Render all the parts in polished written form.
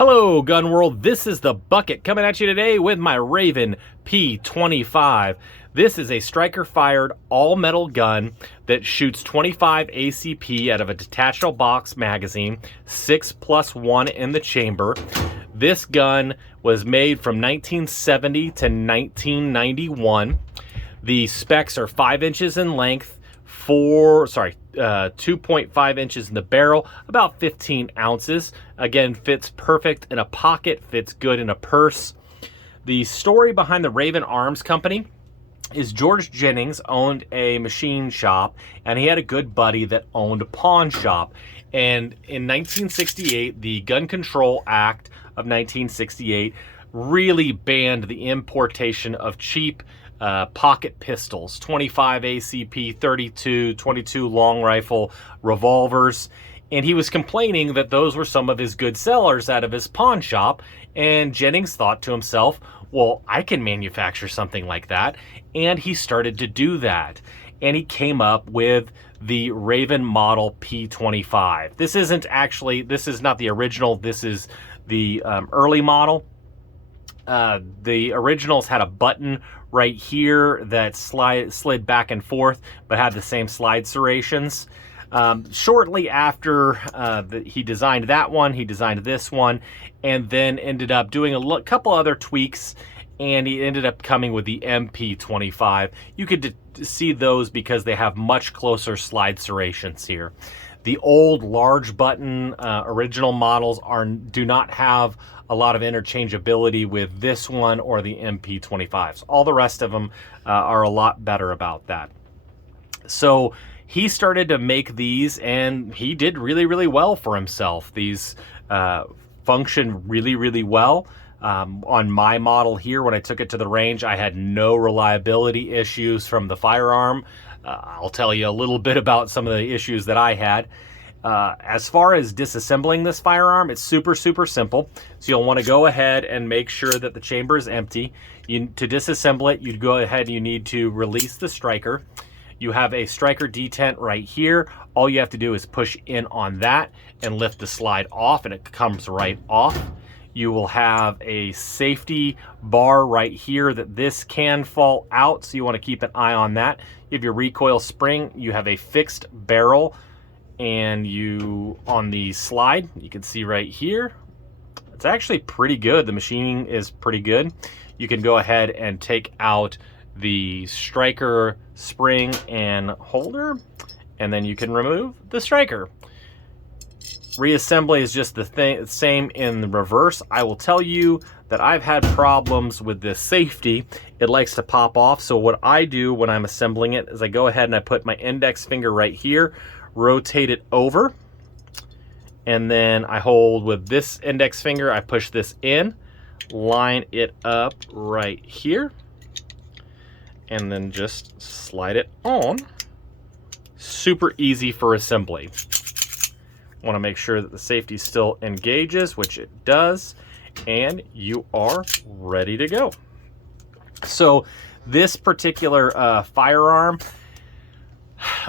Hello, gun world. This is the Bucket coming at you today with my Raven P25. This is a striker-fired all-metal gun that shoots 25 ACP out of a detachable box magazine, 6+1 in the chamber. This gun was made from 1970 to 1991. The specs are 5 inches in length, 2.5 inches in the barrel, about 15 ounces. Again, fits perfect in a pocket, fits good in a purse. The story behind the Raven Arms Company is George Jennings owned a machine shop, and he had a good buddy that owned a pawn shop. And in 1968, the Gun Control Act of 1968 really banned the importation of cheap pocket pistols, 25 ACP, 32, 22 long rifle revolvers. And he was complaining that those were some of his good sellers out of his pawn shop. And Jennings thought to himself, well, I can manufacture something like that. And he started to do that. And he came up with the Raven Model P25. This is not the original. This is the early model. The originals had a button right here that slid back and forth, but had the same slide serrations. Shortly after he designed that one, he designed this one, and then ended up doing a couple other tweaks, and he ended up coming with the MP25. You could see those because they have much closer slide serrations here. The old large button original models do not have a lot of interchangeability with this one or the MP25s. All the rest of them are a lot better about that. So he started to make these, and he did really, really well for himself. These function really, really well. On my model here, when I took it to the range, I had no reliability issues from the firearm. I'll tell you a little bit about some of the issues that I had. As far as disassembling this firearm, it's super, super simple. So you'll want to go ahead and make sure that the chamber is empty. To disassemble it, you'd go ahead and you need to release the striker. You have a striker detent right here. All you have to do is push in on that and lift the slide off, and it comes right off. You will have a safety bar right here that this can fall out, so you want to keep an eye on that. You have your recoil spring. You have a fixed barrel, and on the slide, you can see right here, it's actually pretty good. The machining is pretty good. You can go ahead and take out the striker spring and holder, and then you can remove the striker. Reassembly is just the same in the reverse. I will tell you that I've had problems with this safety. It likes to pop off. So what I do when I'm assembling it is I go ahead and I put my index finger right here, rotate it over, and then I hold with this index finger, I push this in, line it up right here, and then just slide it on. Super easy for assembly. Want to make sure that the safety still engages, which it does, and you are ready to go. So this particular firearm,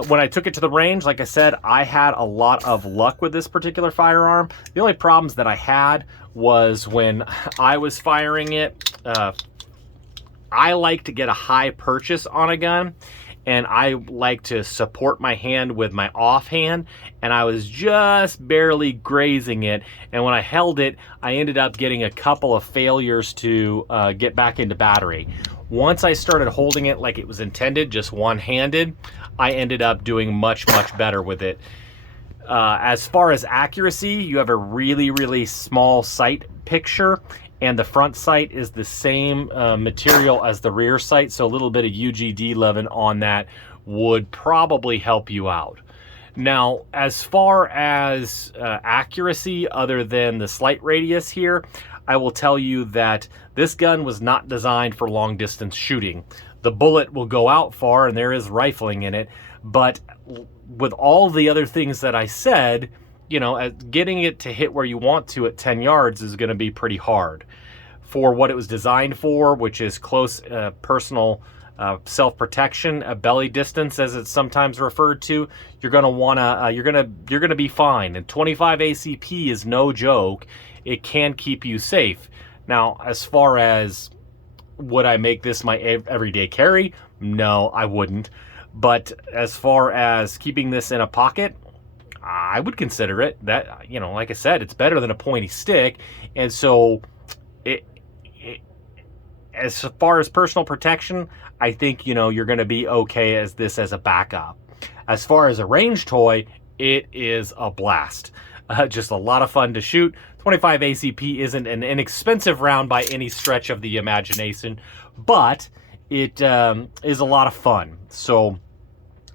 when I took it to the range, like I said, I had a lot of luck with this particular firearm. The only problems that I had was when I was firing it, I like to get a high purchase on a gun, and I like to support my hand with my offhand, and I was just barely grazing it, and when I held it, I ended up getting a couple of failures to get back into battery. Once I started holding it like it was intended, just one-handed, I ended up doing much, much better with it. As far as accuracy, you have a really, really small sight picture, and the front sight is the same material as the rear sight, so a little bit of UGD11 on that would probably help you out. Now, as far as accuracy, other than the slight radius here, I will tell you that this gun was not designed for long distance shooting. The bullet will go out far, and there is rifling in it, but with all the other things that I said, you know, getting it to hit where you want to at 10 yards is going to be pretty hard. For what it was designed for, which is close personal self-protection, a belly distance as it's sometimes referred to, you're going to want to you're going to be fine. And 25 ACP is no joke. it can keep you safe. Now, as far as would I make this my everyday carry? No, I wouldn't. But as far as keeping this in a pocket, I would consider it. That, you know, like I said, it's better than a pointy stick. And so as far as personal protection, I think, you know, you're going to be okay as this as a backup. As far as a range toy, it is a blast. Just a lot of fun to shoot. 25 ACP isn't an inexpensive round by any stretch of the imagination, but it is a lot of fun. So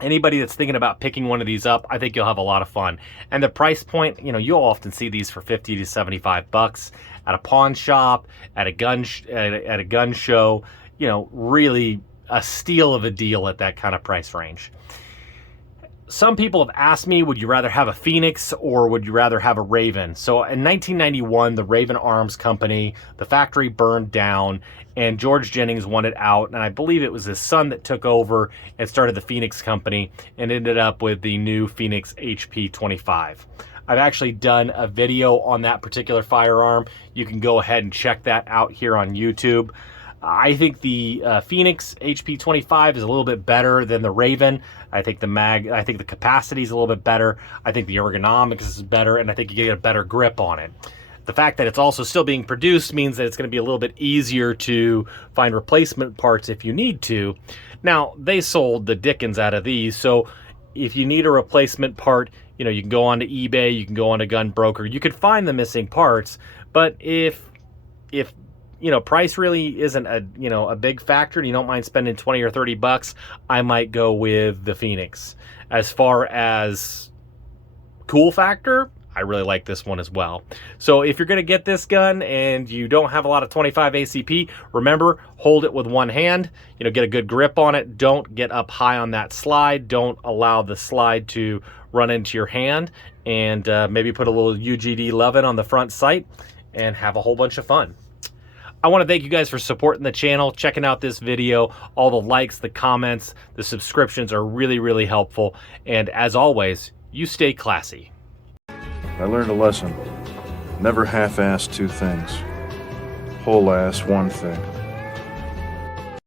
anybody that's thinking about picking one of these up, I think you'll have a lot of fun. And the price point, you know, you'll often see these for 50 to 75 bucks at a pawn shop, at a gun show. You know, really a steal of a deal at that kind of price range. Some people have asked me, would you rather have a Phoenix or would you rather have a Raven? So in 1991, the Raven Arms Company, the factory burned down, and George Jennings wanted out, and I believe it was his son that took over and started the Phoenix Company and ended up with the new Phoenix HP 25. I've actually done a video on that particular firearm. You can go ahead and check that out here on YouTube. I think the Phoenix HP 25 is a little bit better than the Raven. I think the capacity is a little bit better. I think the ergonomics is better, and I think you get a better grip on it. The fact that it's also still being produced means that it's going to be a little bit easier to find replacement parts if you need to. Now, they sold the dickens out of these, so if you need a replacement part, you know, you can go onto eBay, you can go onto Gun Broker, you could find the missing parts. But if you know, price really isn't a big factor and you don't mind spending 20 or 30 bucks, I might go with the Phoenix. As far as cool factor, I really like this one as well. So if you're going to get this gun and you don't have a lot of 25 ACP, remember, hold it with one hand, you know, get a good grip on it. Don't get up high on that slide. Don't allow the slide to run into your hand, and maybe put a little UGD 11 on the front sight and have a whole bunch of fun. I want to thank you guys for supporting the channel, checking out this video. All the likes, the comments, the subscriptions are really, really helpful. And as always, you stay classy. I learned a lesson. Never half-ass two things. Whole-ass one thing.